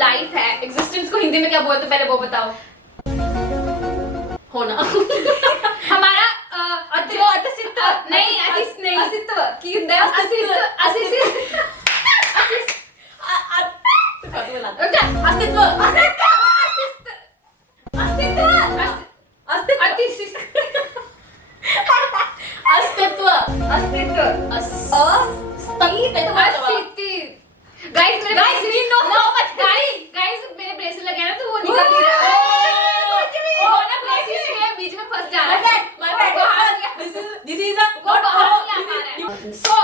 Life है, existence को हिंदी में क्या बोलते पहले वो बताओ। होना हमारा जो अस्तित्व नहीं अस्तित्व की ਹੁੰਦਾ है अस्तित्व गाइस मेरे ब्रेसलेट लगे ना तो वो निकल नहीं रहा है, वो ना ब्रेसलेट के बीच में फंस जा रहा है, This is a वो बाहर नहीं आ पा रहा है। So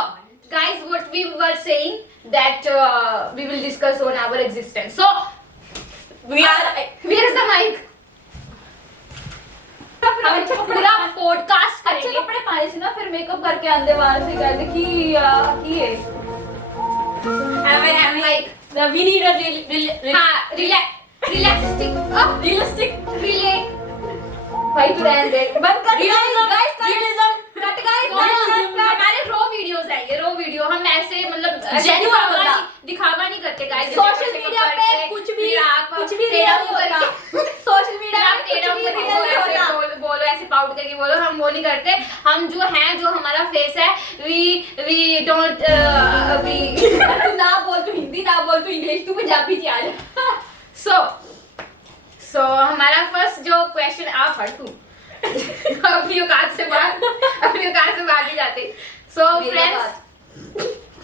guys, what we were saying that we will discuss on our existence. So where is the mic? हम पूरा पॉडकास्ट अच्छे करेंगे। कपड़े पाने से ना फिर मेकअप करके आंदे बाहर से कहते कि है Like we need a हाँ रिलैक्सिक भाई तू रहने दे बंद कर हमारे रो वीडियोस है ये, रो वीडियो हम ऐसे मतलब Genuine बंदा। दिखावा नहीं करते गाइस। सोशल मीडिया पे कुछ भी टेढ़ा नहीं मुंह होता, करके सोशल मीडिया आप टेढ़ा मुंह करके बोलो ऐसे पाउट करके बोलो, हम वो नहीं करते। हम जो हैं, जो हमारा फेस है, वी डोंट तू ना बोल, तू हिंदी ना बोल, तू इंग्लिश, तू पंजाबी जी आ जा। सो हमारा फर्स्ट जो क्वेश्चन आप पढ़ तू अपनी औकात से बाहर ही जाते।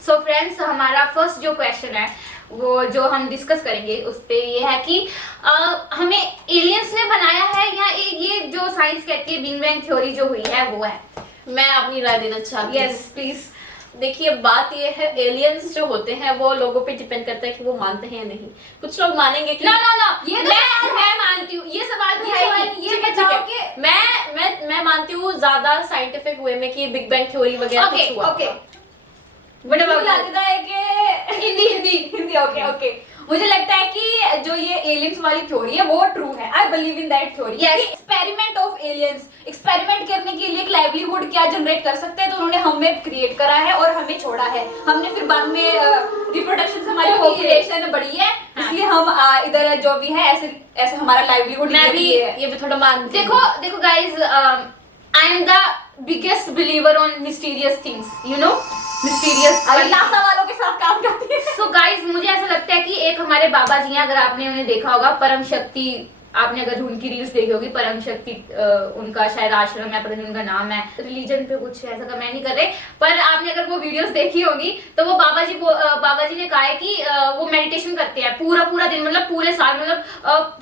सो फ्रेंड्स हमारा फर्स्ट जो क्वेश्चन है वो जो हम डिस्कस करेंगे उस पे ये है कि हमें एलियंस ने बनाया है या ये जो साइंस कहती है बिग बैंग थ्योरी जो हुई है वो है। मैं अपनी राय देना चाहती हूँ। Yes please. देखिए बात ये है, एलियंस जो होते हैं वो लोगों पे डिपेंड करता है कि वो मानते हैं या नहीं। कुछ लोग मानेंगे कि नो ये मैं मानती हूँ, ये सवाल ये बताओ कि मैं मानती हूँ ज्यादा साइंटिफिक वे में कि बिग बैंग थ्योरी वगैरह कुछ हुआ। ओके मुझे लगता है कि हिंदी ओके मुझे लगता है कि जो ये एलियंस वाली थ्योरी है वो ट्रू है। I believe in that theory. Experiment of aliens, experiment करने के लिए एक लाइवलीहुड क्या जनरेट कर सकते हैं तो उन्होंने हमें क्रिएट करा है और हमें छोड़ा है। हमने फिर बाद में रिप्रोडक्शन से हमारी पॉपुलेशन बढ़ी है, इसलिए हम इधर जो भी है ऐसे हमारा लाइवलीहुड मैं भी ये भी थोड़ा मानती हूँ। देखो guys, I am the biggest believer on mysterious things, you know mysterious. NASA वालों के साथ काम करती है। सो गाइज मुझे ऐसा लगता है कि एक हमारे बाबा जी हैं, अगर आपने उन्हें देखा होगा, परम शक्ति, आपने अगर उनकी रील्स देखी होगी, परम शक्ति उनका शायद आश्रम है, पता नहीं उनका नाम है, रिलीजन पे कुछ ऐसा कमेंट नहीं कर रहे, पर आपने अगर वो वीडियोस देखी होगी तो वो बाबा जी ने कहा है कि वो मेडिटेशन करते हैं पूरा दिन, मतलब पूरे साल, मतलब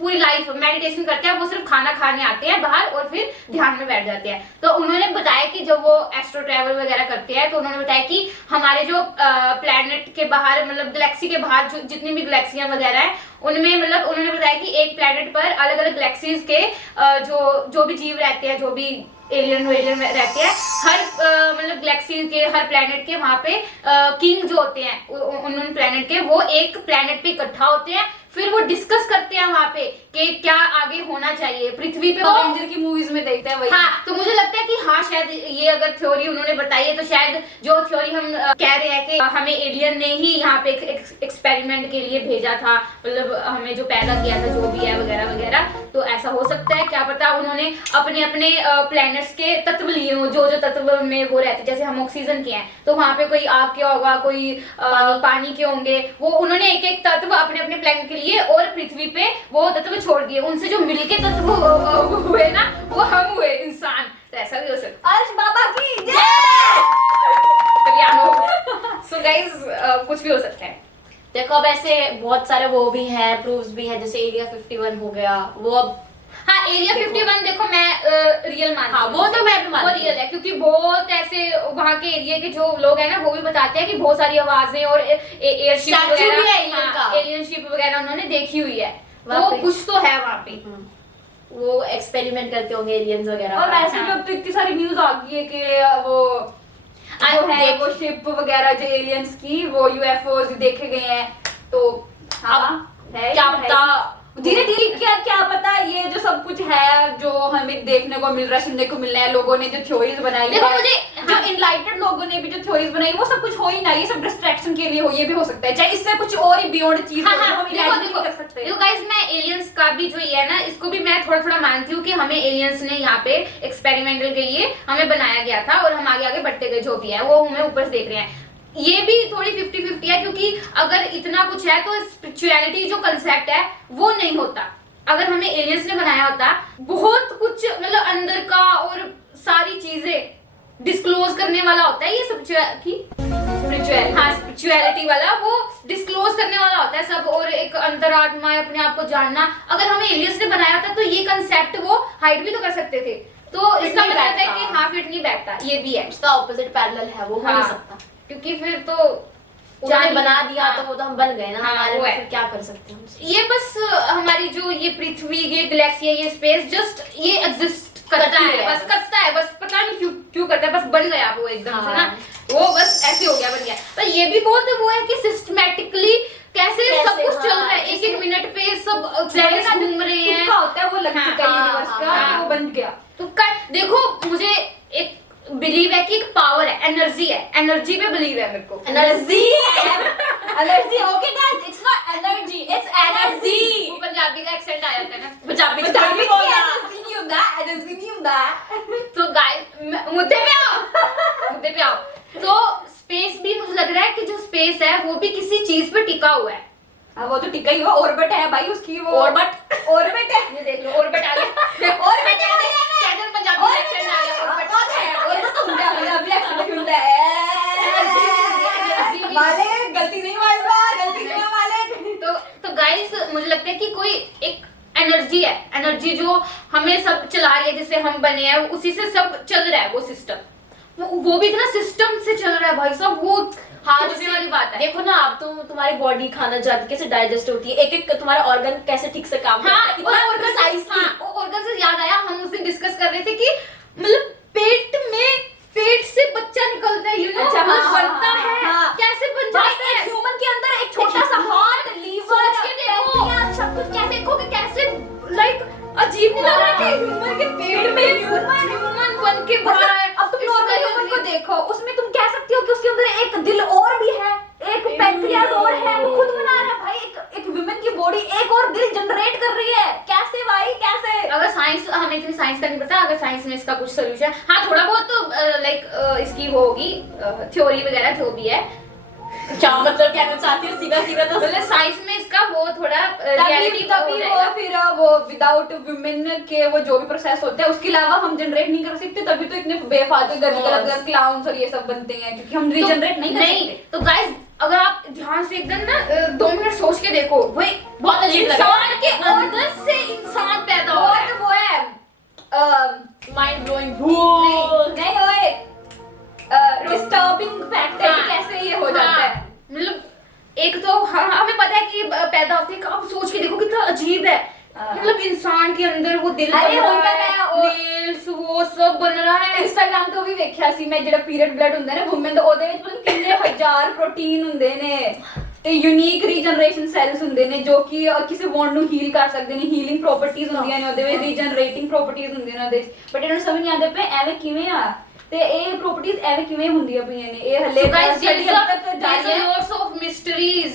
पूरी लाइफ मेडिटेशन करते हैं। वो सिर्फ खाना खाने आते हैं बाहर और फिर ध्यान में बैठ जाते हैं। तो उन्होंने बताया कि जब वो एस्ट्रो ट्रैवल वगैरह करते हैं तो उन्होंने बताया कि हमारे जो प्लैनेट के बाहर, मतलब गैलेक्सी के बाहर जो जितनी भी गैलेक्सियां वगैरह है उनमें, मतलब उन्होंने बताया कि एक प्लैनेट पर अलग अलग गैलेक्सीज के जो भी जीव रहते हैं, जो भी एलियन रहते हैं, हर मतलब गैलेक्सी के हर प्लैनेट के वहां पे किंग जो होते हैं उन प्लैनेट के, वो एक प्लैनेट पे इकट्ठा होते हैं, फिर वो डिस्कस करते हैं वहां पे कि क्या आगे होना चाहिए पृथ्वी पे। एवेंजर की मूवीज में देखते हैं वही। हाँ, तो मुझे लगता है कि हाँ शायद ये अगर थ्योरी उन्होंने बताई है तो शायद जो थ्योरी हम कह रहे हैं कि हमें एलियन ने ही यहाँ पे एक्सपेरिमेंट के लिए भेजा था, मतलब हमें जो पैदा किया था जो भी है वगैरह वगैरह, तो ऐसा हो सकता है। क्या पता उन्होंने अपने प्लैनेट्स के तत्व लिए हो, जो तत्व में वो रहते, जैसे हम ऑक्सीजन के हैं तो वहां पे कोई आग के होगा, कोई पानी के होंगे, वो उन्होंने एक एक तत्व अपने प्लैनेट के लिए और पृथ्वी पे वो तत्व छोड़ दिए, उनसे जो मिलके तत्व हुए ना वो हम हुए इंसान। तो ऐसा भी हो सकता है। अर्श बाबा की जय। सो गाइस कुछ भी हो सकता है। देखो अब ऐसे बहुत सारे वो भी हैं, प्रूफ्स भी हैं, जैसे एरिया 51 हो गया, वो अब हाँ एरिया 51 देखो मैं रियल मानती हूँ। वो तो मैं भी मानती हूँ, वो रियल है, क्योंकि बहुत ऐसे वहाँ के एरिया के जो लोग हैं ना वो भी बताते हैं कि बहुत सारी आवाजें और एयरशिप एलियन शिप वगैरह उन्होंने देखी हुई है, तो कुछ तो है वहाँ पे। वो एक्सपेरिमेंट करते होंगे एलियंस वगैरह। और वैसे भी अब तो इतनी सारी न्यूज आ गई है कि वो शिप वगैरह जो एलियंस की, वो यूएफओ देखे गए हैं, तो हाँ है क्या पता धीरे धीरे क्या पता ये जो सब कुछ है जो हमें देखने को मिल रहा है, सुनने को मिल रहा है, लोगों ने जो थ्योरीज बनाई देखो है, मुझे जो इनलाइटेड लोगों ने भी जो थ्योरीज बनाई वो सब कुछ हो ही ना, ये सब डिस्ट्रैक्शन के लिए हो, ये भी हो सकता है, चाहे इससे कुछ और ही बियॉन्ड चीज हाँ हो, जो हाँ हम देखो imagine देखो नहीं कर सकते। देखो गाइस, मैं एलियंस का भी जो ये है ना, इसको भी मैं थोड़ा थोड़ा मानती हूँ कि हमें एलियंस ने यहाँ पे एक्सपेरिमेंटल के लिए हमें बनाया गया था और हम आगे आगे बढ़ते गए, जो भी है वो हमें ऊपर से देख रहे हैं। ये भी थोड़ी 50-50 है, क्योंकि अगर इतना कुछ है तो स्पिरिचुअलिटी जो कंसेप्ट है वो नहीं होता। अगर हमें एलियंस ने बनाया होता, बहुत कुछ मतलब अंदर का और सारी चीजें डिस्क्लोज करने वाला होता है, ये स्पिरिचुअल हाँ स्पिरिचुअलिटी वाला वो डिस्क्लोज करने वाला होता है सब, और एक अंतरात्मा अपने आप को जानना। अगर हमें एलियंस ने बनाया होता तो ये कंसेप्ट वो हाइड भी तो कर सकते थे, तो इसका मतलब है कि हाँ फिट नहीं बैठता, ये भी है। उसका ऑपोजिट पैरेलल है, वो हो नहीं हाँ। सकता, क्योंकि फिर तो उन्होंने बना दिया हाँ। तो वो तो हम बन गए ना, हाँ, हमारे वो में है। फिर क्या कर सकते हैं। ये बस हमारी जो ये पृथ्वी, ये गैलेक्सी है, ये स्पेस जस्ट ये एग्जिस्ट करता करती है, है बस बस। करता है, बस पता नहीं क्यों क्यों करता है, बस बन गया वो एकदम से ना, हाँ। वो बस ऐसे हो गया, बन गया। पर ये भी बहुत वो है कि सिस्टमैटिकली कैसे सब कुछ हाँ, चल रहा है, एक एक मिनट पे सब प्लैनेट्स घूम रहे हैं। तुक्का होता है वो लग हाँ, चुका है हाँ, यूनिवर्स हाँ, का, हाँ। वो बन गया। तो देखो मुझे एक बिलीव है कि एक पावर है, एनर्जी है, एनर्जी पे बिलीव है मेरे को। Energy energy okay guys, it's not energy, it's energy. वो पंजाबी का एक्सेंट आ जाता है ना। पंजाबी ਪੰਜਾਬੀ बोल ਚ रहा। एनर्जी नहीं ਹੁੰਦਾ, एनर्जी नहीं ਹੁੰਦਾ। तो गाइस मुद्दे पे आओ, मुद्दे पे आओ। तो स्पेस भी मुझे लग रहा है कि जो स्पेस है वो भी किसी चीज पे टिका हुआ है। हाँ वो तो टिका ही हुआ, ऑर्बिट है भाई उसकी, वो ऑर्बिट ऑर्बिट है, ये देख लो, ऑर्बिट आ गया, ऑर्बिट है, कहते हैं पंजाबी एक्सेंट आ गया, ऑर्बिट ऑर्बिट तो ਹੁੰਦਾ ਪੰਜਾਬੀ ਐਕਸੈਂਟ ਹੁੰਦਾ है वाले गलती नहीं मारना, गलती नहीं वाले। तो गाइस मुझे लगता है कि कोई एक एनर्जी है, एनर्जी जो हमें सब चला रही है, जिससे हम बने हैं, उसी से सब चल रहा है वो सिस्टम, वो भी इतना सिस्टम से चल रहा है भाई साहब, वो हाँ सोचने जैसे वाली बात है। देखो ना, आप तो तुम्हारी बॉडी खाना जाती कैसे डाइजेस्ट होती है, एक एक तुम्हारा ऑर्गन कैसे ठीक से काम हाँ, करता है, इतना organ precise थी। हाँ, organ से याद आया, हम उस दिन डिस्कस कर रहे थे कि मतलब पेट से बच्चा निकलता है, यू नो, अच्छा, हाँ, बनता हाँ, है, हाँ। कैसे बन जाता है ह्यूमन के अंदर एक छोटा सा हार्ट, लीवर, सोच के देखो, सब कुछ कैसे देखो कि कैसे लाइक अजीब नहीं लग रहा कि ह्यूमन के पेट में ह्यूमन बन के बड़ा है। अब तुम नॉर्मल ह्यूमन को देखो, उसमें तुम कह सकती हो कि उसके अंदर एक दिल और भी है, एक पैंक्रियाज और है, वो खुद बना रहा है भाई, एक वुमेन की बॉडी एक और दिल जनरेट कर रही है, कैसे भाई कैसे? अगर साइंस, हमें इतनी साइंस का नहीं पता, अगर साइंस में इसका कुछ सोल्यूशन, हाँ थोड़ा बहुत तो लाइक इसकी वो होगी थ्योरी वगैरह जो भी है, क्या मतलब कहना चाहती हो, सीधा सीधा तो मतलब साइंस में इसका वो थोड़ा तभी रियलिटी तभी वो फिर वो विदाउट वुमेन के वो जो भी प्रोसेस होता है उसके अलावा हम जनरेट नहीं कर सकते, तभी तो इतने बेफालतू गलत क्लाउन्स और ये सब बनते हैं, क्योंकि हम रीजनरेट नहीं कर सकते। तो गाइस अगर आप ध्यान से एकदम ना 2 मिनट सोच के देखो भाई, बहुत अजीब लग रहा है। इंसान के अंदर से इंसान पैदा हो रहा है। बहुत वो है माइंड ब्लोइंग नहीं ओए डिस्टर्बिंग फैक्ट है कि हाँ। कैसे ये हो जाता है। मतलब एक तो हमें पता है कि पैदा होते हैं, आप सोच के देखो कितना अजीब है, हाँ। मतलब इंसान के अंदर वो दिल अरे बन होता रहा है, है, और- नेल्स वो सब बन रहा है। इंस्टाग्राम ਤੋਂ ਵੀ ਵੇਖਿਆ ਸੀ ਮੈਂ, ਜਿਹੜਾ ਪੀਰੀਅਡ ਬਲੱਡ ਹੁੰਦਾ ਨਾ ਵੂਮਨ ਦਾ, ਉਹਦੇ ਵਿੱਚ ਪਤਾ ਕਿੰਨੇ ਹਜ਼ਾਰ ਪ੍ਰੋਟੀਨ ਹੁੰਦੇ ਨੇ ਤੇ ਯੂਨੀਕ ਰੀਜਨਰੇਸ਼ਨ ਸੈਲਸ ਹੁੰਦੇ ਨੇ ਜੋ ਕਿ ਕਿਸੇ ਵੌਂਡ ਨੂੰ ਹੀਲ ਕਰ ਸਕਦੇ ਨੇ, ਹੀਲਿੰਗ ਪ੍ਰੋਪਰਟੀਜ਼ ਹੁੰਦੀਆਂ ਨੇ ਉਹਦੇ ਵਿੱਚ, ਰੀਜਨਰੇਟਿੰਗ ਪ੍ਰੋਪਰਟੀਜ਼ ਹੁੰਦੀਆਂ ਨੇ ਉਹਦੇ, ਬਟ ਇਹਨਾਂ ਨੂੰ ਸਮਝ ਨਹੀਂ ਆਉਂਦਾ ਪਏ ਐਵੇਂ ਕਿਵੇਂ ਆ, ਤੇ ਇਹ ਪ੍ਰੋਪਰਟੀਜ਼ ਐਵੇਂ ਕਿਵੇਂ ਹੁੰਦੀਆਂ ਪਈਆਂ ਨੇ, ਇਹ ਹੱਲੇ So guys, study there ਅਬ ਤੱਕ ਜਾਰੀ is ਹੈ। lots of mysteries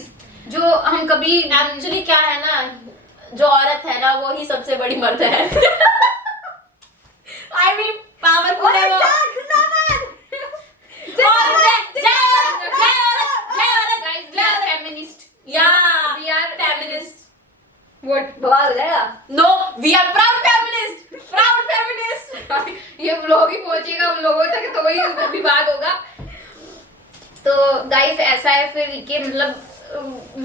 जो हम कभी एक्चुअली क्या है ना, जो औरत है ना वो ही सबसे बड़ी मर्द है। आई मीन पावरफुल है वो। guys we are feminist, या we are फेमिनिस्ट। what बवाल हो जाएगा। No, we are proud feminist, proud feminist. ये व्लॉग ही पहुंचेगा उन लोगों तक तो वही विवाद होगा। तो गाइस ऐसा है फिर कि मतलब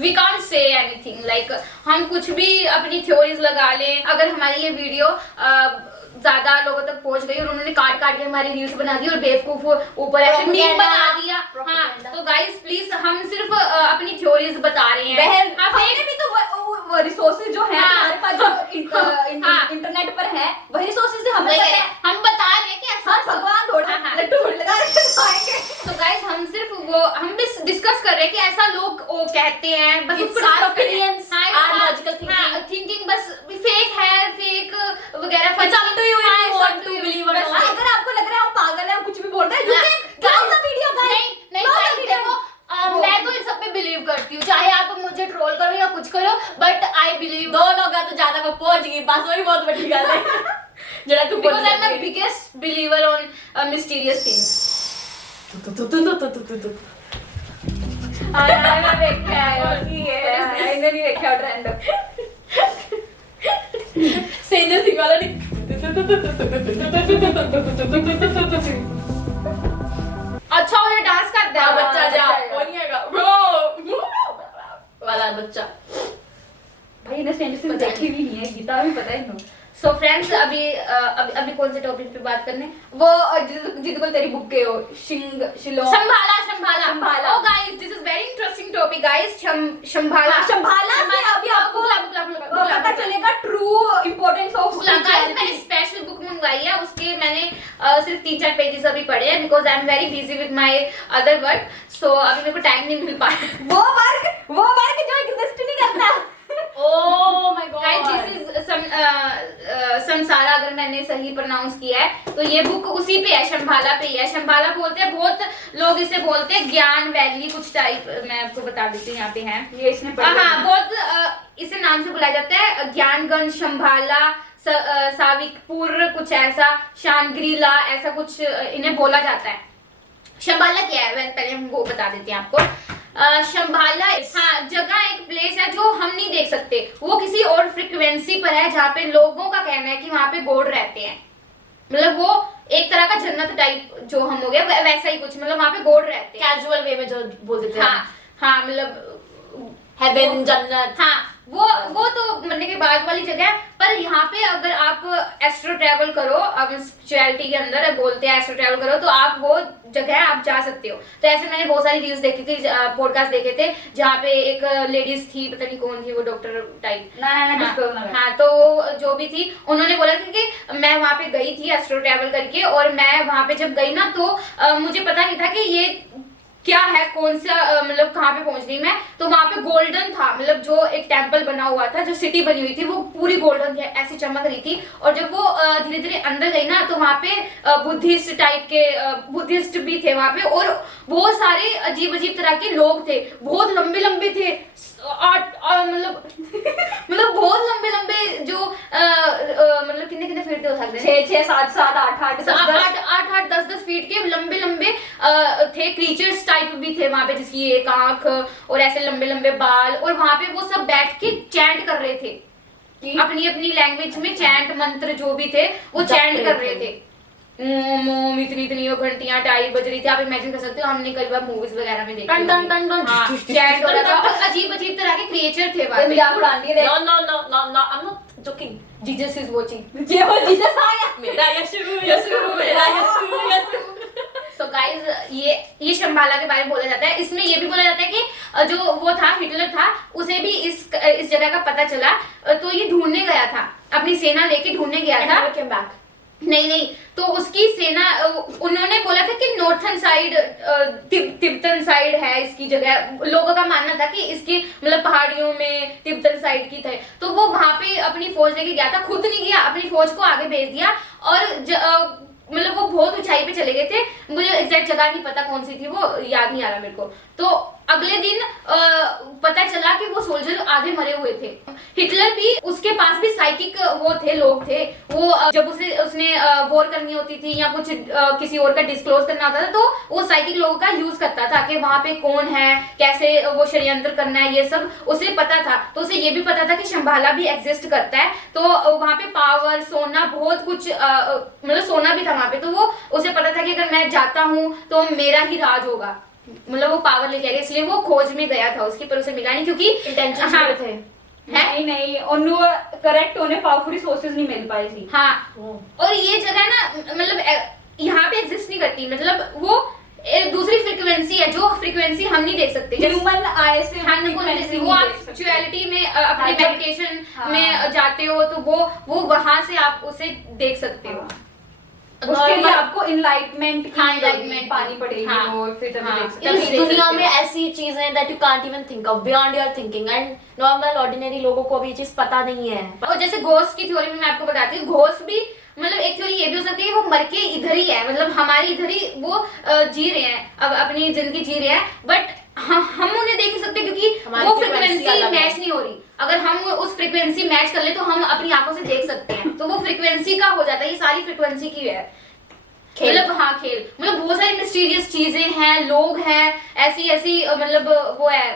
we can't say anything, like हम कुछ भी अपनी थ्योरीज लगा लें, अगर हमारी ये वीडियो ज्यादा लोगों तक पहुंच गई और उन्होंने काट काट के हमारी रील्स बना दी और बेवकूफ ऊपर ऐसे मीम बना दिया, हाँ, तो गाइस प्लीज हम सिर्फ अपनी थ्योरीज बता रहे हैं। बहन हाँ, हमने भी तो वो रिसोर्सेज जो है हाँ। हमारे पास जो हाँ। इंटरनेट पर है वही रिसोर्सेज से हमें like, पता है। हम बता रहे हैं कि ऐसा हाँ, भगवान थोड़ा हाँ, हाँ। लड्डू लगा के खाएंगे। तो गाइस हम सिर्फ वो हम भी डिस्कस कर रहे हैं कि ऐसा लोग वो कहते हैं, बस It's उसको discuss our कर रहे हैं। opinions, our logical thinking. Thinking बस फेक है, फेक होगा तो ज्यादा मैं पहुंच गई, बस वही बहुत बड़ी गल है जरा तू Because I'm the biggest believer on mysterious things. मैं देखा है कि ये इन्हें नहीं देखा ट्रेंड सेंजर सिंह वाला नहीं। अच्छा वो ये डांस करता है हाँ, बच्चा जा बच्चा वो नहीं आएगा वाला बच्चा। भाई इन्हें स्ट्रेंजर थिंग्स देखी भी नहीं है, गीता भी पता है इन्हें। सो फ्रेंड्स अभी कौन से टॉपिक पे बात करने? वो जिद को तेरी बुक के हो Shillong Shambhala Shambhala. Oh guys this is very interesting topic guys. Shambhala से अभी आपको पता चलेगा ट्रू इंपॉर्टेंस ऑफ गाइस मैंने स्पेशल बुक मंगवाई है, उसके मैंने सिर्फ 3-4 पेजेस अभी पढ़े हैं because I am very busy with my other work, so अभी मेरे को टाइम नहीं मिल पाया। वो वर्क जो एग्जिस्ट नहीं करता। Oh my God guys this is संसारा, अगर मैंने सही प्रोनाउंस किया है तो ये बुक उसी पे है, शंभाला पे ही है। शंभाला बोलते हैं, बहुत लोग इसे बोलते हैं ज्ञान वैली कुछ टाइप, मैं आपको बता देती हूँ यहाँ पे है ये इसने पढ़ा हाँ बहुत इसे नाम से बुलाया जाता है ज्ञानगंज, शंभाला, साविकपुर, कुछ ऐसा, शानग्रीला, ऐसा कुछ इन्हें बोला जाता है। शंभाला क्या है पहले हम वो बता देते हैं आपको। शंभाला हाँ जगह, एक प्लेस है जो हम नहीं देख सकते, वो किसी और फ्रीक्वेंसी पर है जहाँ पे लोगों का कहना है कि वहाँ पे गॉड रहते हैं। मतलब वो एक तरह का जन्नत टाइप जो हम हो गया वैसा ही कुछ, मतलब वहाँ पे गॉड रहते हैं कैजुअल वे में जो बोल देते हैं। हाँ मतलब हेवन, जन्नत। हाँ वो तो मरने के बाद वाली जगह है। पर यहाँ पे अगर आप एस्ट्रो ट्रैवल करो, अब स्पिरिचुअलिटी के अंदर बोलते हैं एस्ट्रो ट्रैवल करो, तो आप वो जगह आप जा सकते हो। तो ऐसे मैंने बहुत सारी रील्स देखी थी, पॉडकास्ट देखे थे, जहाँ पे एक लेडीज थी, पता नहीं कौन थी वो, डॉक्टर टाइप हाँ तो जो भी थी उन्होंने बोला था कि मैं वहाँ पे गई थी एस्ट्रो ट्रैवल करके, और मैं वहाँ पे जब गई ना तो मुझे पता नहीं था कि ये क्या है, कौन सा मतलब कहाँ पे पहुंच गई मैं, तो वहां पे गोल्डन था, मतलब जो एक टेंपल बना हुआ था, जो सिटी बनी हुई थी वो पूरी गोल्डन थी, ऐसी चमक रही थी। और जब वो धीरे धीरे अंदर गई ना तो वहां पे बुद्धिस्ट टाइप के बुद्धिस्ट भी थे वहां पे, और बहुत सारे अजीब अजीब तरह के लोग थे, बहुत लंबे लंबे थे, मतलब मतलब बहुत लंबे लंबे जो मतलब कितने फीट हो सकते हैं, 6, 7, 8, 10 फीट के लंबे लंबे थे, क्रीचर्स टाइप भी थे वहां पे, जिसकी एक आंख और ऐसे लंबे लंबे बाल, और वहां पे वो सब बैठ के चैंट कर रहे थे अपनी अपनी लैंग्वेज में, चैंट मंत्र जो भी थे वो चैंट कर रहे थे। इतनी वो घंटियां टाइप बज रही थी, आप इमेजिन कर सकते हो, हमने कई बार मूवीज वगैरह में देखा चैंट हो रहा था, अजीब अजीब तरह के क्रिएचर थे वहां पे। No, I'm not joking. Jesus is watching. ये वो जीसस आया। मेरा यीशु मेरा यीशु। सो गाइस ये शंभाला के बारे में बोला जाता है। इसमें ये भी बोला जाता है कि जो वो था हिटलर था, उसे भी इस जगह का पता चला, तो ये ढूंढने गया था, अपनी सेना लेके ढूंढने गया था। नहीं तो उसकी सेना, उन्होंने बोला था कि नॉर्थन साइड तिब्बतन साइड है इसकी जगह, लोगों का मानना था कि इसकी मतलब पहाड़ियों में तिब्बतन साइड की थे, तो वो वहां पे अपनी फौज लेके गया था, खुद नहीं गया, अपनी फौज को आगे भेज दिया, और मतलब वो बहुत ऊंचाई पे चले गए थे, मुझे एग्जैक्ट जगह नहीं पता कौन सी थी, वो याद नहीं आ रहा मेरे को। तो अगले दिन पता चला कि वो सोल्जर आधे मरे हुए थे। हिटलर भी, उसके पास भी साइकिक वो थे, लोग थे, वो जब उसने वॉर करनी होती थी या कुछ किसी और का डिस्क्लोज करना होता था, तो वो साइकिक लोगों का यूज करता था कि वहां पे कौन है, कैसे वो षड्यंत्र करना है, ये सब उसे पता था। तो उसे ये भी पता था कि शंभाला भी एग्जिस्ट करता है, तो वहां पे पावर, सोना, बहुत कुछ मतलब सोना भी था वहां पे, तो वो उसे पता था कि अगर मैं जाता हूँ तो मेरा ही राज होगा, मतलब वो पावर लेके आएगा, इसलिए वो खोज में गया था उसकी, पर उसे मिला नहीं क्योंकि इंटेंशन थे। नहीं ओनु करेक्ट होने पावरफुल रिसोर्सेज नहीं मिल पाए थी। हाँ और ये जगह ना मतलब यहाँ पे एग्जिस्ट नहीं करती, मतलब वो एक दूसरी फ्रीक्वेंसी है, जो फ्रीक्वेंसी हम नहीं देख सकते, ह्यूमन आई से वो आप स्पिरिचुअलिटी में अपनी मेडिटेशन में जाते हो तो वो वहां से आप उसे देख सकते हो। उसके लिए आपको इनलाइटमेंट पानी पड़ेगी, और फिर तभी देख सकते इस दुनिया में ऐसी चीजें that you can't even think of beyond your thinking, and normal ordinary लोगों को अभी ये चीज पता नहीं है। और जैसे घोस्ट की थ्योरी में मैं आपको बताती हूँ, घोस्ट भी मतलब एक थ्योरी ये भी हो सकती है कि वो मर के इधर ही है, मतलब हमारी इधर ही वो जी रहे हैं, अब अपनी जिंदगी जी रहे हैं, बट हम उन्हें देख नहीं सकते क्योंकि हमारी वो frequency फ्रिक्वेंसी अलग है। मैच नहीं हो रही। अगर हम उस फ्रिक्वेंसी मैच कर ले तो हम अपनी आंखों से देख सकते हैं, तो वो फ्रिक्वेंसी का हो जाता है। ये सारी फ्रिक्वेंसी की है खेल। मतलब, हाँ खेल, मतलब बहुत सारी मिस्टीरियस चीजें हैं, लोग हैं, ऐसी ऐसी मतलब वो है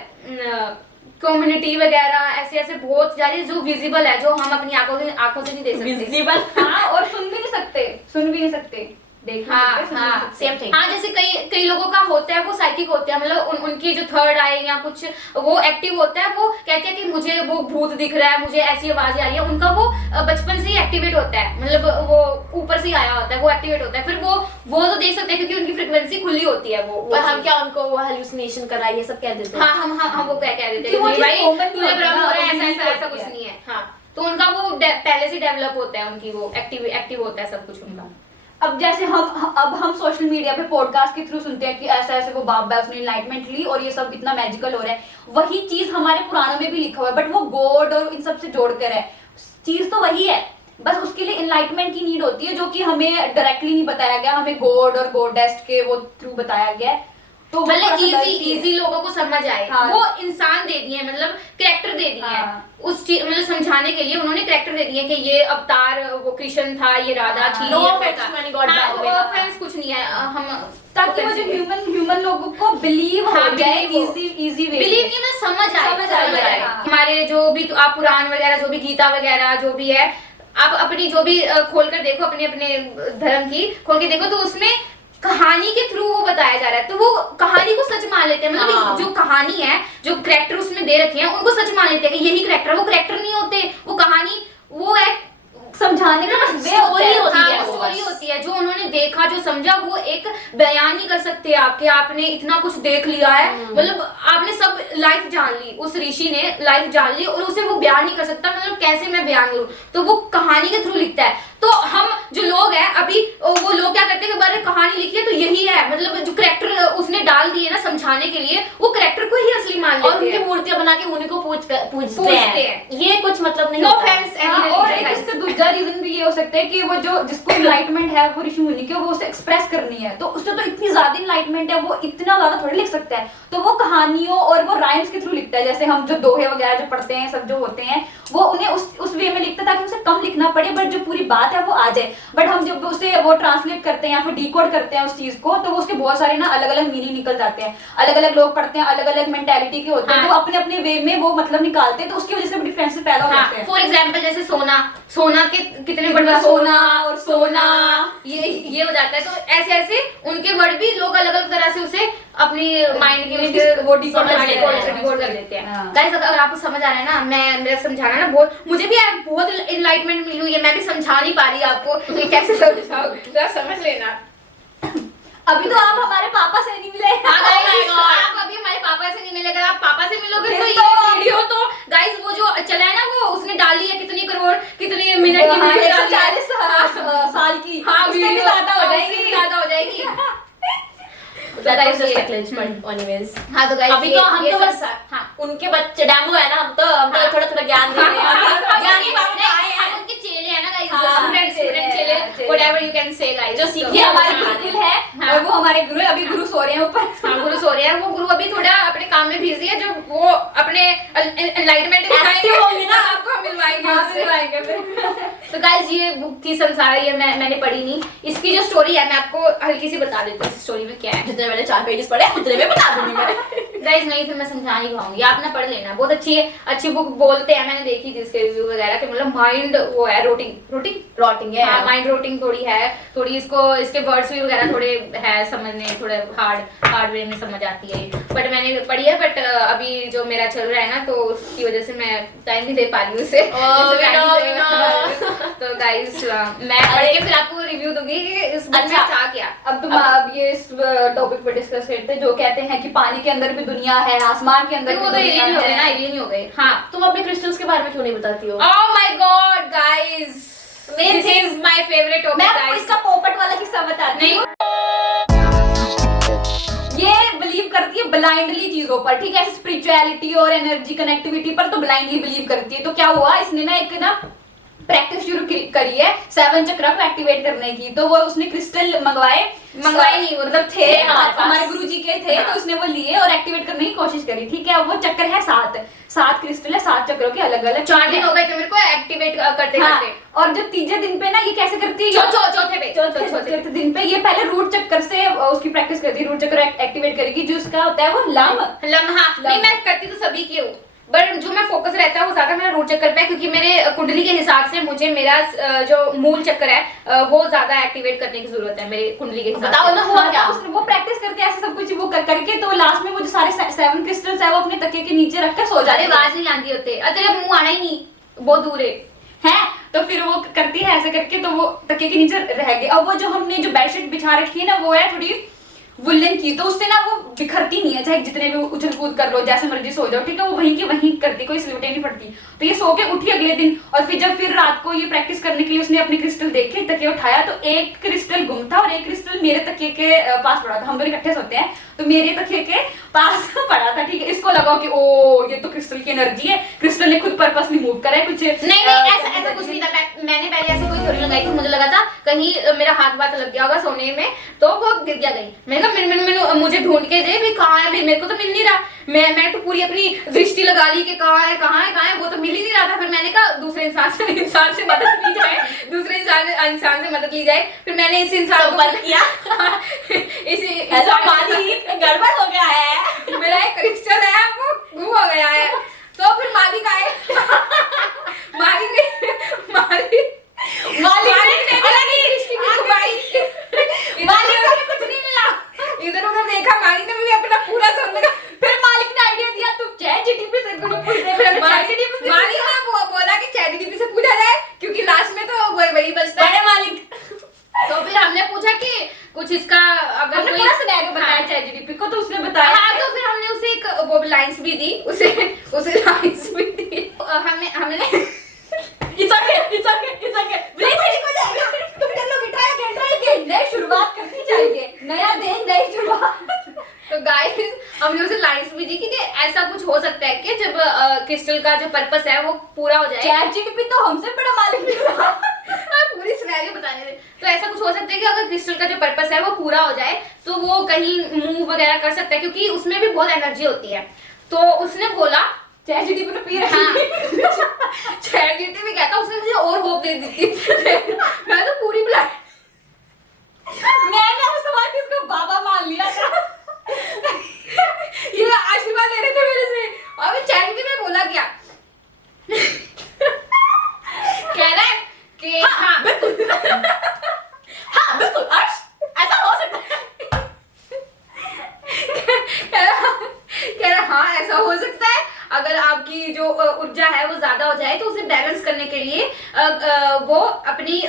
कम्युनिटी वगैरह, ऐसे ऐसे बहुत सारी जो विजिबल है, जो हम अपनी आंखों से नहीं देख सकते। विजिबल। हाँ, और सुन भी नहीं सकते, सुन भी नहीं सकते, देख भी हाँ सकते, सुन भी नहीं हाँ सकते। Same thing. हाँ, जैसे कई लोगों का होता है वो साइकिक होते हैं, मतलब उनकी जो थर्ड आई या कुछ वो एक्टिव होता है, वो कहते हैं कि मुझे वो भूत दिख रहा है, मुझे ऐसी आवाजें आ रही है, उनका वो बचपन से ही एक्टिवेट होता है, मतलब वो ऊपर से ही आया होता है, वो एक्टिवेट होता है, फिर वो तो देख सकते हैं क्योंकि उनकी फ्रिक्वेंसी खुली होती है। वो पर हम चीज़। क्या उनको वो हेलुसिनेशन करा ये सब कह देते हैं? हाँ हम वो कह देते कि वो हैं चीज़ भाई common तुझे होती है प्रॉब्लम ना, हो रहा है, वो ऐसा believe ऐसा होती कुछ है। नहीं है। हाँ, तो उनका वो पहले से डेवलप होता है, उनकी वो एक्टिव होता है सब कुछ उनका। अब जैसे हम सोशल मीडिया पे पॉडकास्ट के थ्रू सुनते हैं कि ऐसा ऐसे वो बाबा है, उसने इनलाइटमेंट ली और ये सब इतना मैजिकल हो रहा है, वही चीज हमारे पुराणों में भी लिखा हुआ है, बट वो गॉड और इन सब से जोड़कर है। चीज तो वही है, बस उसके लिए इनलाइटमेंट की नीड होती है, जो कि हमें डायरेक्टली नहीं बताया गया, हमें गॉड और गॉडेस के वो थ्रू बताया गया है। तो वो मतलब थोड़ा सा डर ही है। इजी लोगों को समझ आए। हाँ। वो इंसान दे दिए, मतलब कैरेक्टर दे दिए हैं। हाँ। उस चीज मतलब समझाने के लिए उन्होंने कैरेक्टर दे दिए कि ये अवतार वो कृष्ण था, ये राधा हाँ। थी, No ये offense था। to any god, हाँ, by the way। no offense कुछ नहीं है। हम ताकि वो जो ह्यूमन लोगों को बिलीव हो जाए इजी वे। बिलीव नहीं ना, समझ आए। हाँ। हमारे जो भी आप पुराण वगैरह, जो भी गीता वगैरह जो भी है, आप अपनी जो भी खोल कर देखो, अपने अपने धर्म की खोल के देखो, तो उसमें कहानी के थ्रू वो बताया जा रहा है, तो वो कहानी को सच मान लेते हैं। मतलब हाँ। जो कहानी है, जो करेक्टर उसमें दे रखे हैं, उनको सच मान लेते हैं कि यही करेक्टर है। वो करेक्टर नहीं होते, वो कहानी, वो एक समझाने का बस वे होता Story है। होती हाँ, है वो वो स्टोरी बस। होती है, जो उन्होंने देखा, जो समझा, वो एक बयान नहीं कर सकते आपके, आपने इतना कुछ देख लिया है, मतलब आपने सब लाइफ जान ली, उस ऋषि ने लाइफ जान ली और उसे वो बयान नहीं कर सकता, मतलब कैसे मैं बयान करूं, तो वो कहानी के थ्रू लिखता है। तो हम जो लोग हैं अभी, वो लोग क्या करते हैं कि बारे कहानी लिखी है तो यही है, मतलब जो करेक्टर उसने डाल दिए ना समझाने के लिए, वो करेक्टर को ही असली मान और लेते उनकी हैं। मूर्तियां बना के उन्हीं को पूजते पूजते हैं। हैं। ये कुछ मतलब नहीं नो होता है। ऑफेंस हाँ, और एक इसका दूसरा रीजन भी ये हो सकता है कि वो जो जिसको इनलाइटमेंट है वो ऋषि मुनि के, वो उसे एक्सप्रेस करनी है, तो उससे तो इतनी ज्यादा इनलाइटमेंट है, वो इतना ज्यादा थोड़ी लिख सकता है, तो वो कहानियों और वो राइम्स के थ्रू लिखता है। जैसे हम जो दोहे वगैरह जो पढ़ते हैं, सब जो होते हैं, वो उन्हें उस वे में लिखता है ताकि उसे कम लिखना पड़े, बट जो पूरी बात है वो आ जाए। बट हम जब उसे वो ट्रांसलेट करते हैं या फिर डिकोड करते हैं उस चीज को, तो वो उसके बहुत सारे ना अलग अलग मीनिंग निकल जाते हैं। अलग अलग लोग पढ़ते हैं, अलग अलग मेंटेलिटी के होते हैं, हाँ। तो अपने अपने वे में वो मतलब निकालते हैं, तो उसकी वजह से डिफरेंसेस पैदा हो जाते हैं। फॉर एग्जाम्पल जैसे सोना के कितने बड़ा कितना सोना और सोना ये हो जाता है, तो ऐसे ऐसे उनके वर्ड भी लोग अलग अलग तरह से उसे अपनी माइंड के वो decode कर लेते हैं। डिकोड कर लेते हैं। हाँ। गाइस, अगर आपको समझ आ रहा है ना, मेरा समझाना ना बहुत, मुझे भी यार बहुत इनलाइटमेंट मिली हुई है, मैं भी समझा नहीं पा रही आपको कि कैसे समझाओ, जरा समझ लेना। अभी तो आप हमारे पापा से नहीं मिले। हाँ guys, my God। आप अभी हमारे पापा से नहीं मिले, अगर आप पापा से मिलोगे तो फिर ये तो- वीडियो तो गाइस वो जो चला है ना, वो उसने डाली है कितनी करोड़ कितने मिनट की वीडियो डाली है। 140 साल की। हाँ, उससे भी वीडियो ज्यादा हो उससे जाएगी। भी ज्यादा हो जाएगी। That was guys, just ये- a glitch, but anyways। हाँ तो गाइस, अभी तो हम तो बस हाँ उनके बच्चे डेमो है ना, हम तो थोड़ा थोड़ा ज्ञान दे रहे हैं। ज्ञान ज्ञानी बाबा आए हैं। हम उनके चेले हैं ना गाइस, हाँ, स्टूडेंट चेले हैं, चेले चेले। Whatever you can say guys, जो सीख ये हमारे हाँ, गुरुकुल है हाँ। और वो हमारे गुरु है। अभी गुरु सो रहे हैं ऊपर। हाँ, गुरु सो रहे हैं, वो गुरु अभी थोड़ा अपने काम में बिजी है, जो वो अपने एनलाइटमेंट Active होंगे ना, आपको मिलवाएंगे हाँ, उससे। मिलवाएंगे फिर। तो गाइस, ये बुक थी संसार, ये मैंने पढ़ी नहीं, इसकी जो स्टोरी है मैं आपको हल्की सी बता देती हूँ इस स्टोरी में क्या है। जितने मैंने 4 पेजेस पढ़े उतने में बता दूंगी मैं। गाइस नहीं, फिर मैं समझा नहीं पाऊंगी, आप ना पढ़ लेना, बहुत अच्छी बुक बोलते हैं, मैंने देखी थी इसके रिव्यू वगैरह के, मतलब माइंड वो है रॉटिंग है। हाँ, माइंड रोटिंग थोड़ी है, थोड़ी इसको इसके वर्ड्स भी वगैरह थोड़े है समझने, थोड़े हार्ड वे में समझ आती है, बट मैंने पढ़ी है, बट अभी जो मेरा चल रहा है ना, तो उसकी वजह से मैं टाइम नहीं दे पा रही हूँ उसे। we know। तो गाइस, मैं पढ़ के फिर आपको रिव्यू दूंगी कि इस बुक में अच्छा। था क्या। अब तुम अब ये इस टॉपिक पर डिस्कस करते हैं, जो कहते हैं कि पानी के अंदर भी दुनिया है, आसमान के अंदर तो भी वो तो दुनिया एलियन हो गए ना, है। एलियन हो गए। हाँ, तुम अपने क्रिस्टल्स के बारे में क्यों नहीं बताती हो? oh my god guys, this is my favorite topic मैं आपको guys। इसका पोपट वाला किस्सा बताती नहीं। हूँ। ये बिलीव करती है ब्लाइंडली चीजों पर, ठीक है, स्पिरिचुअलिटी और एनर्जी कनेक्टिविटी पर तो ब्लाइंडली बिलीव करती है। तो क्या हुआ, इसने ना एक ना प्रैक्टिस शुरू करी है 7 चक्र को एक्टिवेट करने की। तो वो उसने क्रिस्टल मंगवाए नहीं, मतलब थे हमारे गुरुजी के थे, तो उसने वो लिए और एक्टिवेट करने की कोशिश करी। ठीक है, वो चक्कर है 7 क्रिस्टल है, 7 चक्रों के अलग अलग। 4 दिन हो गए थे मेरे को एक्टिवेट करते करते। और जो तीसरे दिन पे ना ये कैसे करती है, चौथे दिन पे ये पहले रूट चक्कर से उसकी प्रैक्टिस करती है, रूट चक्र एक्टिवेट करेगी, जो उसका होता है वो लम्हा। नहीं, मैं करती तो सभी की हूँ, बट जो मैं फोकस रहता है वो ज्यादा मेरा रूट चक्कर पे है, क्योंकि मेरे कुंडली के हिसाब से मुझे मेरा जो मूल चक्कर है वो ज्यादा एक्टिवेट करने की जरूरत है मेरे कुंडली के हिसाब से। बताओ ना हुआ क्या? वो प्रैक्टिस करते हैं ऐसे सब कुछ वो करके, तो लास्ट में वो जो सारे 7 क्रिस्टल्स है वो अपने तकिए के नीचे रखकर सो जाते हैं। आवाज नहीं आती होते, तेरा मुंह आना ही नहीं, बहुत दूर है। तो फिर वो करती है ऐसे करके, तो वो तकिए के नीचे रह गए। अब वो जो हमने जो बेडशीट बिछा रखी है ना, वो है थोड़ी वुलन की, तो उससे ना वो बिखरती नहीं है, चाहे जितने भी उछल कूद कर लो, जैसे मर्जी सो जाओ, ठीक है, वो वहीं की वहीं करती, कोई सिलवटें नहीं पड़ती। तो ये सो के उठी अगले दिन, और फिर रात को ये प्रैक्टिस करने के लिए उसने अपने क्रिस्टल देखे, तकिया उठाया, तो एक क्रिस्टल गुम था और एक क्रिस्टल मेरे तकिए के पास पड़ा था। हम दोनों इकट्ठे सोते हैं, तो मेरे तकिए के पास पड़ा था। ठीक है, इसको लगा कि ओ ये तो क्रिस्टल की एनर्जी है, क्रिस्टल ने खुद पर्पसली मूव करा है कुछ। नहीं, ऐसा कुछ नहीं था। मैंने पहले ऐसे कोई थ्योरी लगाई थी, मुझे लगा था कहीं मेरा हाथ लग गया होगा सोने में, तो वो गिर गया कहीं। मैंने कहा मुझे ढूंढ के दे भाई, कहाँ है भाई, मेरे को तो मिल नहीं रहा। मैं तो पूरी अपनी दृष्टि लगा ली कि कहाँ है, वो तो मिल ही नहीं रहा था। फिर मैंने कहा दूसरे इंसान से मदद ली जाए, दूसरे इंसान से मदद ली जाए। फिर मैंने इस इंसान को संपर्क किया। गड़बड़ हो गया है, मेरा एक क्रिस्टल है वो गुम हो गया है। तो फिर मालिक आए, मालिक ने कुछ नहीं मिला, इधर उधर देखा, मालिक ने भी अपना पूरा सुन लगा। फिर मालिक ने आइडिया दिया, तुम ChatGPT से मालिक ने बोला कि ChatGPT से पूछा जाए, क्योंकि लास्ट में तो वही बचता है मालिक। तो फिर हमने पूछा कि कुछ इसका अगर हमने पूरा सिनेरियो बताया ChatGPT को, तो उसने बताया। हाँ, तो फिर हमने उसे एक वो लाइंस भी दी, उसे लाइंस भी दी। हमने नई शुरुआत करनी चाहिए, नया दिन नई शुरुआत। तो गाइस हमने उसे लाइंस भी दी कि ऐसा कुछ हो सकता है कि जब क्रिस्टल का जो पर्पस है वो पूरा हो जाए। ChatGPT तो हमसे बड़ा मालिक निकला। पूरी सिनेरियो बताने दे। तो ऐसा कुछ हो सकता है कि अगर क्रिस्टल का जो पर्पस है वो पूरा हो जाए, तो वो कहीं मूव वगैरह कर सकता है, क्योंकि उसमें भी बहुत एनर्जी होती है। तो उसने बोला ChatGPT ने पी रहा है। ChatGPT भी कहता, उसने मुझे और होप दे दी थी। मैं तो पूरी ब्लाइंड, मैंने सवाल किसको बाबा मान लिया था। ये आशीर्वाद ले रहे थे मेरे से, और मैं ChatGPT में बोला क्या कह रहा है कि हाँ बिल्कुल, हाँ बिल्कुल अर्श, ऐसा हो सकता है। कह रहा हाँ ऐसा हो सकता है, अगर आपकी जो ऊर्जा है वो ज्यादा हो जाए, तो उसे बैलेंस करने के लिए वो अपनी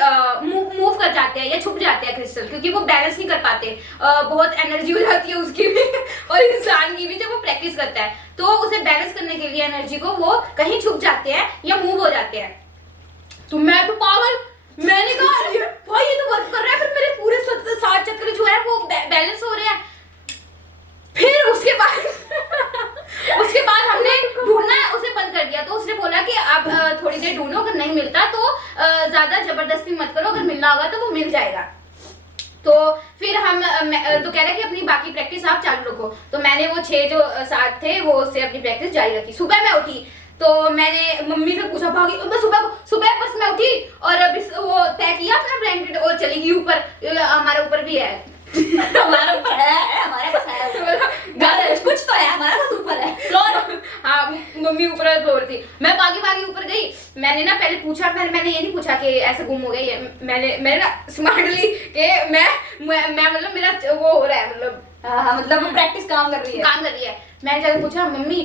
मूव कर जाते हैं या छुप जाते हैं क्रिस्टल, क्योंकि वो बैलेंस नहीं कर पाते। बहुत एनर्जी हो जाती है उसकी भी और इंसान की भी जब वो प्रैक्टिस करता है, तो उसे बैलेंस करने के लिए एनर्जी को वो कहीं छुप जाते हैं या मूव हो जाते हैं। तो मैं तो पागल, मैंने कहा भाई ये तो वर्क कर रहा है, फिर मेरे पूरे 7 चक्र जो है वो बैलेंस हो रहे हैं। फिर उसके बाद हमने ढूंढना है, उसे बंद कर दिया। तो उसने बोला कि आप थोड़ी देर ढूंढो, अगर नहीं मिलता तो ज्यादा जबरदस्ती मत करो, अगर मिलना होगा तो वो मिल जाएगा। तो फिर हम तो कह रहे कि अपनी बाकी प्रैक्टिस आप चालू रखो। तो मैंने वो 6 जो 7 थे वो उससे अपनी प्रैक्टिस जारी रखी। सुबह मैं उठी तो मैंने मम्मी से पूछा, भागी मैं सुबह बस मैं उठी और वो तय किया अपना ब्लैंकेट और चली गई ऊपर। हमारे ऊपर भी है, हमारे ऊपर है, हमारे पास है, कुछ तो है, हमारे पास ऊपर है फ्लोर। हाँ, मम्मी ऊपर फ्लोर थी, मैं भागी ऊपर गई। मैंने ना पहले पूछा, मैंने ये नहीं पूछा कि ऐसे गुम हो गई है, मैंने ना स्मार्टली कि मैं मतलब मेरा वो हो रहा है, मतलब वो प्रैक्टिस काम कर रही है। मैंने जाकर पूछा, मम्मी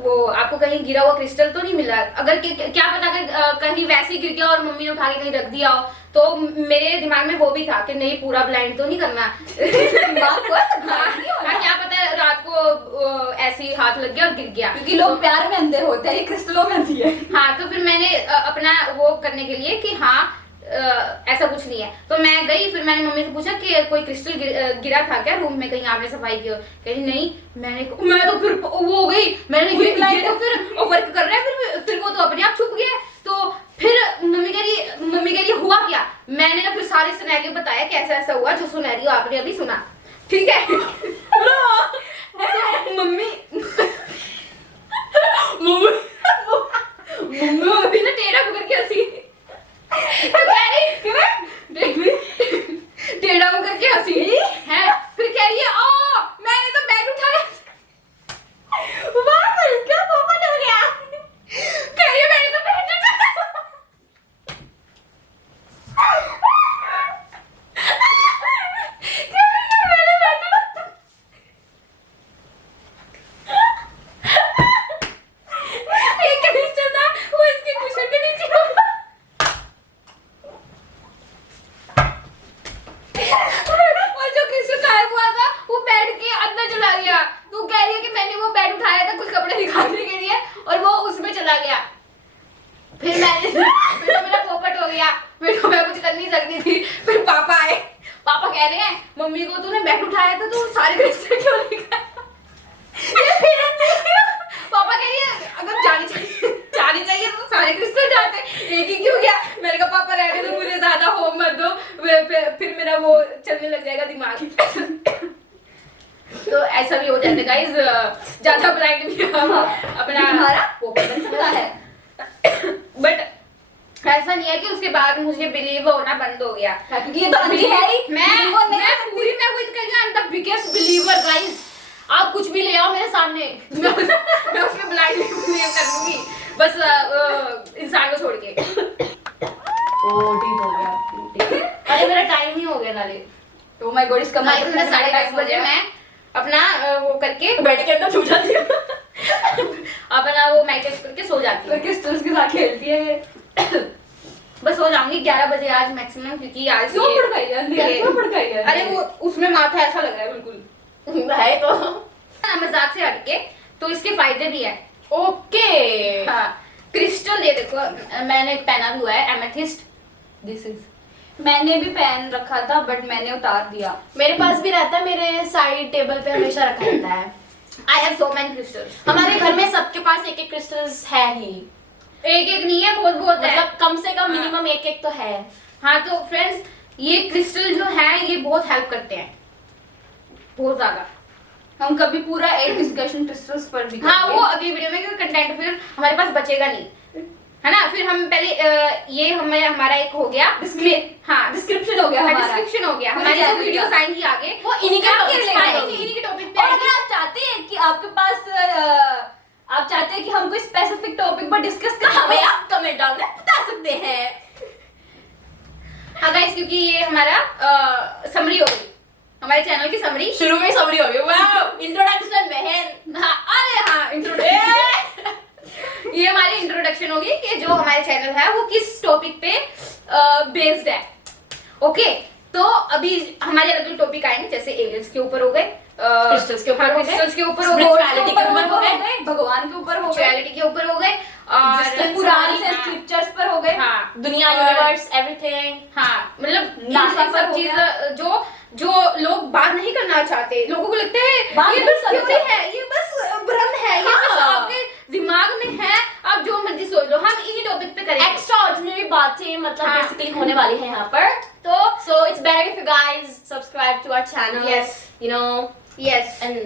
वो आपको कहीं गिरा हुआ क्रिस्टल तो नहीं मिला? अगर क्या पता अगर कहीं वैसे ही गिर गया और मम्मी ने उठा के कहीं रख दिया हो। तो मेरे दिमाग में वो भी था कि नहीं, पूरा ब्लाइंड तो नहीं करना। क्या पता रात को ऐसे ही हाथ लग गया और गिर गया, क्योंकि लोग प्यार में अंधे होते हैं, क्रिस्टलों में अंधी है। हाँ, तो फिर मैंने अपना वो करने के लिए कि हाँ ऐसा कुछ नहीं है, तो मैं गई। फिर मैंने मम्मी से पूछा कि कोई क्रिस्टल गिरा था क्या रूम में, कहीं आपने सफाई की? कहीं नहीं। मैं तो फिर वो हो गई, मैंने ये तो फिर वर्क कर रहा है, फिर वो तो अपने आप छुप गया। तो फिर सिनेरियो बताया कैसा ऐसा हुआ, जो सिनेरियो आपने अभी सुना, ठीक है? मम्मी मम्मी अभी ना टेढ़ा मुकर के हंसी, तो कह रही टेढ़ा मुकर के हंसी है, फिर कह रही है ओ मैंने तो बेड उठाया, वहां पर इसका पोपट हो गया, कह रही है मैंने तो बेड उठाया, एक क्रिस्टल था वो इसके कुशन के नीचे होगा। और जो क्रिस्टल गायब हुआ था वो बेड के अंदर चला गया, तो कह रही है कि मैंने वो बेड उठाया था कुछ कपड़े निकालने के लिए और वो उसमें चला गया, फिर तो मेरा पोपट हो गया, फिर तो मैं कुछ कर नहीं सकती थी। फिर पापा आए, पापा कह रहे हैं मम्मी को तूने बेड उठाया था तो सारे क्रिस्टल क्यों निकाला? पापा कह रही है अगर जानी चाहिए तो सारे क्रिस्टल जाते, एक ही क्यों गया? मैंने कहा पापा रहने दो, मुझे ज्यादा होप मत दो, फिर मेरा वो चलने लग जाएगा दिमाग। तो ऐसा भी हो जाता है गाइस, ज्यादा ब्लाइंड भी अपना हमारा पोपट बन सकता है। बट ऐसा नहीं है कि उसके बाद मुझे बिलीव होना बंद हो गया, क्योंकि ये तो अंधी है ही। मैं द बिगेस्ट बिलीवर गाइस। आप कुछ भी ले आओ मेरे सामने, मैं उसमें ब्लाइंडली बिलीव कर लूंगी, बस इंसान को छोड़ के। ओ ठीक हो गया। अरे मेरा टाइम ही हो गया नाले, तो माय गॉड इसका गाइस मैं 10:30 बजे मैं अपना वो करके बेड के अंदर छू जाती हूँ। अपना वो मैचेस करके सो जाती हूँ, क्रिस्टल्स के साथ खेलती है ये। बस हो जाऊंगी 11 बजे आज मैक्सिमम, क्योंकि आज क्यों भड़काई है? क्यों भड़काई है? अरे वो उसमें माथा ऐसा लग रहा है बिल्कुल है तो मजाक से हटके, तो इसके फायदे भी है। ओके। हाँ क्रिस्टल ये देखो, मैंने एक पहना भी हुआ है एमेथिस्ट, दिस इज। मैंने भी पहन रखा था बट मैंने उतार दिया। मेरे पास भी रहता है, मेरे साइड टेबल पे हमेशा रखा रहता है। I have so many crystals. हमारे घर में सबके पास एक एक क्रिस्टल्स है ही, एक एक नहीं है, बहुत बहुत है, मतलब कम से कम मिनिमम एक एक तो है। हाँ तो फ्रेंड्स ये क्रिस्टल जो है ये बहुत हेल्प करते हैं, बहुत ज्यादा। हम कभी पूरा एक डिस्कशन क्रिस्टल्स पर भी हाँ करेंगे। वो अगली वीडियो में, क्योंकि कंटेंट फिर हमारे पास बचेगा नहीं, है ना? फिर हम पहले ये हमारा एक हो गया हाँ डिस्क्रिप्शन हो गया हमारा। डिस्क्रिप्शन हो गया, पूरी हमारी जो चैनल वीडियोस का। आएंगी आगे वो इन्हीं के topics पे आएंगी। इन्हीं के टॉपिक पे और आएंगी। अगर आप चाहते हैं कि आपके पास आप चाहते हैं कि हम कोई स्पेसिफिक टॉपिक पर डिस्कस करें, हमें आप कमेंट डाल में बता सकते हैं। हाँ गाइस, क्योंकि ये हमारा समरी हो गई, हमारे चैनल की समरी। शुरू में समरी हो गई। वाओ, इंट्रोडक्शन बहन। हाँ अरे हाँ इंट्रोडक्शन ये हमारी इंट्रोडक्शन होगी कि जो हमारे चैनल है वो किस टॉपिक पे बेस्ड है। ओके तो अभी हमारे अलग अलग टॉपिक आएंगे, जैसे एलियंस के ऊपर हो गए, क्रिस्टल्स के ऊपर हो गए, क्रिस्टल्स के ऊपर हो गए, Spirituality के ऊपर हो गए, भगवान के ऊपर हो गए, स्पिरिचुअलिटी के ऊपर हो गए, और Existence पुराण से हाँ, स्क्रिप्चर्स पर हो गए। हाँ दुनिया, और- यूनिवर्स, एवरीथिंग। हाँ मतलब NASA इन पर सब हो चीज जो लोग बात नहीं करना चाहते, लोगों को लगता है बात ये नहीं बस करना थ्योरी चाहते। है, ये बस भ्रम है, ये बस हाँ। आपके दिमाग में है, आप जो मर्जी सोच लो, हम इन्हीं टॉपिक पे करेंगे। एक्स्ट्रा ऑर्डिनरी बातें मतलब हाँ। बेसिकली होने वाली है यहाँ पर। तो So it's better if you guys subscribe to our channel. Yes. You know, yes and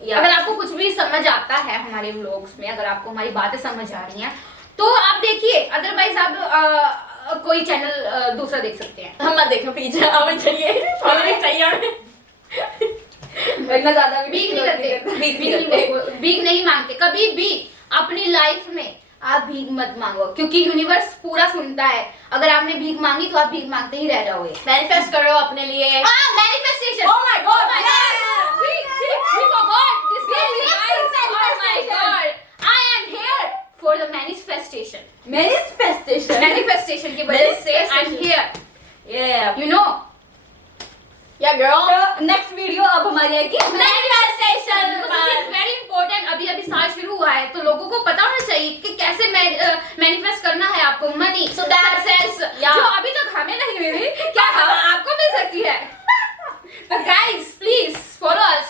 अगर yeah. आपको कुछ भी समझ आता है हमारे व्लॉग्स में, अगर आपको हमारी बातें समझ आ रही हैं तो आप देखिए, अदरवाइज आप कोई चैनल दूसरा देख सकते हैं। हम मत देखो पीछे, हमें चाहिए, हमें चाहिए हमें। इतना ज्यादा भी बीक नहीं करते, बीक भीख नहीं मांगते कभी भी अपनी लाइफ में। आप भीख मत मांगो, क्योंकि यूनिवर्स पूरा सुनता है। अगर आपने भीख मांगी तो आप भीख मांगते ही रह जाओगे। मैनिफेस्ट करो अपने लिए। Manifestation. Oh my God, Oh my yes! God! We forgot this girl, guys. Oh my God! I am here for the manifestation. Manifestation की वजह से I'm here. Yeah. You know. Yeah, girl. तो next video अब हमारी आएगी Manifestation. Very important. अभी अभी साल शुरू हुआ है तो लोगों को पता होना चाहिए कि कैसे मैनिफेस्ट करना है आपको money, So that success, yeah. जो अभी तक हमें नहीं मिली, क्या पता आपको मिल सकती है। तो guys please follow us,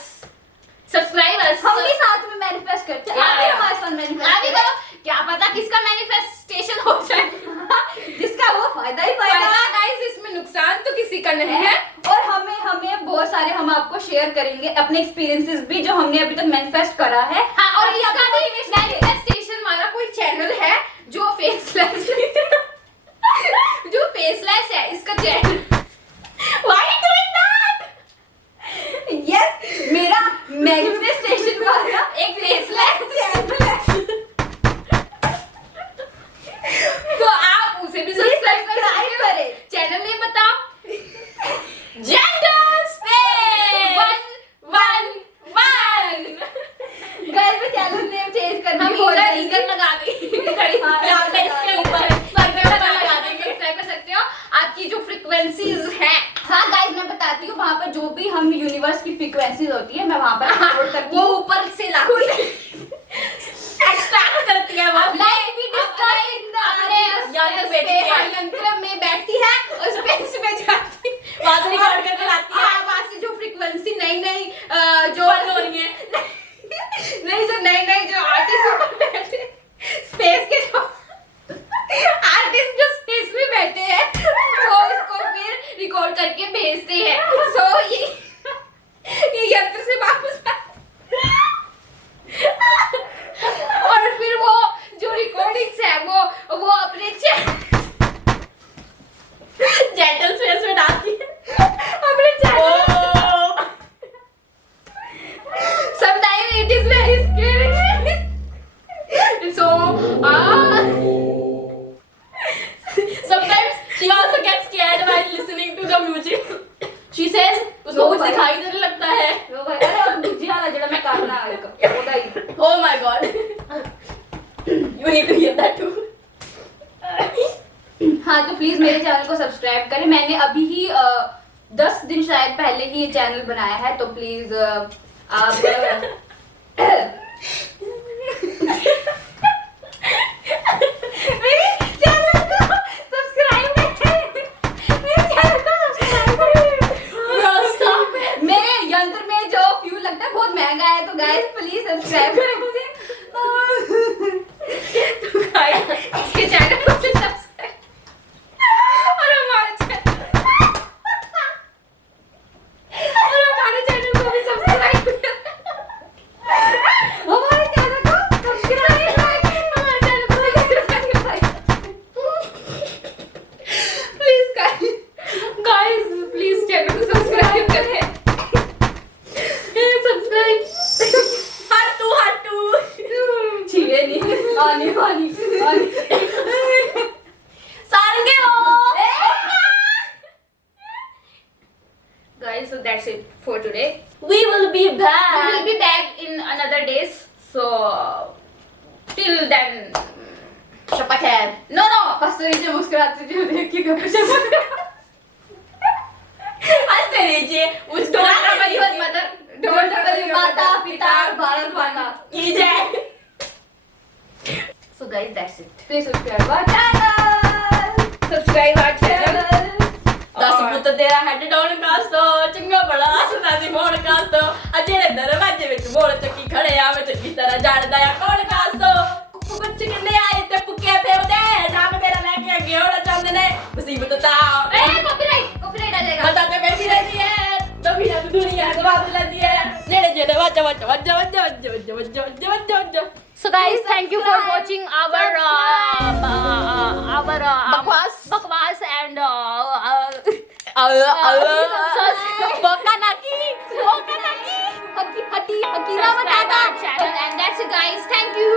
subscribe us. हम भी साथ में मैनिफेस्ट करते हैं। Yeah, आप भी yeah. हमारे साथ अभी मैनिफेस्ट तो क्या पता किसका मैनिफेस्टेशन हो जाए। जिसका वो फायदा ही फायदा। फायदा गाइस, इसमें नुकसान तो किसी का नहीं है। और हमें बहुत सारे हम आपको शेयर करेंगे अपने एक्सपीरियंसेस भी जो हमने अभी तक मैनिफेस्ट करा है। हाँ, और ताकि इसका आपको भी motivation मिले। मैनिफेस्टेशन वाला कोई चैनल है जो फेसलेस जो फेसलेस है, इसका channel. Why are you doing that? Yes, मेरा मैनिफेस्टेशन वाला एक फेसलेस चैनल है। तो आप उसे भी सब्सक्राइब करें। चैनल नहीं पता, Gender space. 111 गाइस मैं चैनल नेम चेंज करने हम की बोल इधर रही इधर थी। लगा देंगे, हाँ, यहाँ पे इसके ऊपर सर पे ऊपर लगा देंगे, सब्सक्राइब कर सकते हो। आपकी जो फ्रीक्वेंसीज हैं हाँ गाइस मैं बताती हूँ, वहाँ पर जो भी हम यूनिवर्स की फ्रीक्वेंसीज होती है मैं वहाँ पर अपलोड करती वो हूँ। ऊपर से लाती है, extract करती है वो। Like we discussed in the अपने यंत्र बेचती है। यंत्र में बैठती है और स्पेस में जाती है, वहाँ से record करके लाती है। हाँ, वहाँ से जो फ्रीक्वेंसी नई नई जो बंद हो रही है। नहीं जो नई जो आर्टिस्ट ऊपर बैठे स्पेस के जो आर्टिस्ट जो स्पेस में बैठे हैं वो इसको फिर रिकॉर्ड करके भेजते हैं। सो ये यंत्र से वापस और फिर वो जो रिकॉर्डिंग्स है वो अपने Gentle space में डालती है। अपने channel Oh. sometimes it is very scary so Sometimes she also gets scared while listening to the music. She says उसको No, कुछ भाई। दिखाई देने लगता है। वो भाई, अरे और दूसरी वाला जरा मैं करना होगा ही। Oh my god. You need to hear that too. हाँ तो प्लीज मेरे चैनल को सब्सक्राइब करें। मैंने अभी ही 10 दिन शायद पहले ही ये चैनल बनाया है, तो प्लीज आप मेरे चैनल को सब्सक्राइब करें। मेरे चैनल को सब्सक्राइब करें। Bro, stop it. मेरे यंत्र में जो फ्यूल लगता है बहुत महंगा है, तो गाइस प्लीज सब्सक्राइब करें मुझे। इसके चैनल को भी सब्सक्राइब और हमारे चैनल को भी सब्सक्राइब हमारे चैनल को सब्सक्राइब करें। हमारे चैनल को subscribe please guys please channel को सब्सक्राइब करें, सब्सक्राइब हट्टू। छिए नहीं आनी वाली सारंगे हो। guys, so that's it for today. We will be We back. will be back in another days, so till then शपथ है। no हंसते रहिए मुस्कुराते रहिए, देख के गप्पे हंसते रहिए। उस don't trouble your mother, don't trouble माता पिता भारत माता की जय। so guys that's it. Please subscribe our channel. Subscribe our channel. दस ਪੁੱਤ ਤੇਰਾ ਹੈਡ ਡਾਊਨ ਕਾਸ ਤੋਂ ਚੰਗਾ ਬੜਾ ਹੱਸਦਾ ਸੀ ਮੋੜ ਕਾਸ ਤੋਂ ਆ ਜਿਹੜੇ ਦਰਵਾਜ਼ੇ ਵਿੱਚ ਮੋੜ ਚੱਕੀ ਖੜੇ ਆ ਮੈਂ ਚੰਗੀ ਤਰ੍ਹਾਂ ਜਾਣਦਾ ਆ ਕੌਣ ਕਾਸ ਤੋਂ ਕੁੱਕੂ ਬੱਚ ਕਿੰਨੇ ਆਏ ਤੇ ਪੁੱਕੇ ਫਿਰਦੇ ਰੱਬ ਤੇਰਾ ਲੈ ਕੇ ਅੱਗੇ ਹੋਣਾ ਚਾਹੁੰਦੇ ਨੇ ਮੁਸੀਬਤ ਤਾਂ Copyright आ जाएगा. ਮਤਾ ਤੇ ਬੈਠੀ ਰਹਿੰਦੀ ਹੈ ਦੁਨੀਆ ਦੀ ਦੁਨੀਆ ਦਵਾਦ ਲੈਂਦੀ ਹੈ ਨੇੜੇ ਜਿਹੜੇ ਵੱਜ ਵੱਜ ਵੱਜ ਵੱਜ ਵੱਜ ਵੱਜ ਵੱਜ ਵੱਜ ਵੱਜ ਵੱਜ So guys, thank you for watching our bakwas and Bokanaki हकी हटी हकीरा subscribe बताता our channel, and that's it guys. Thank you.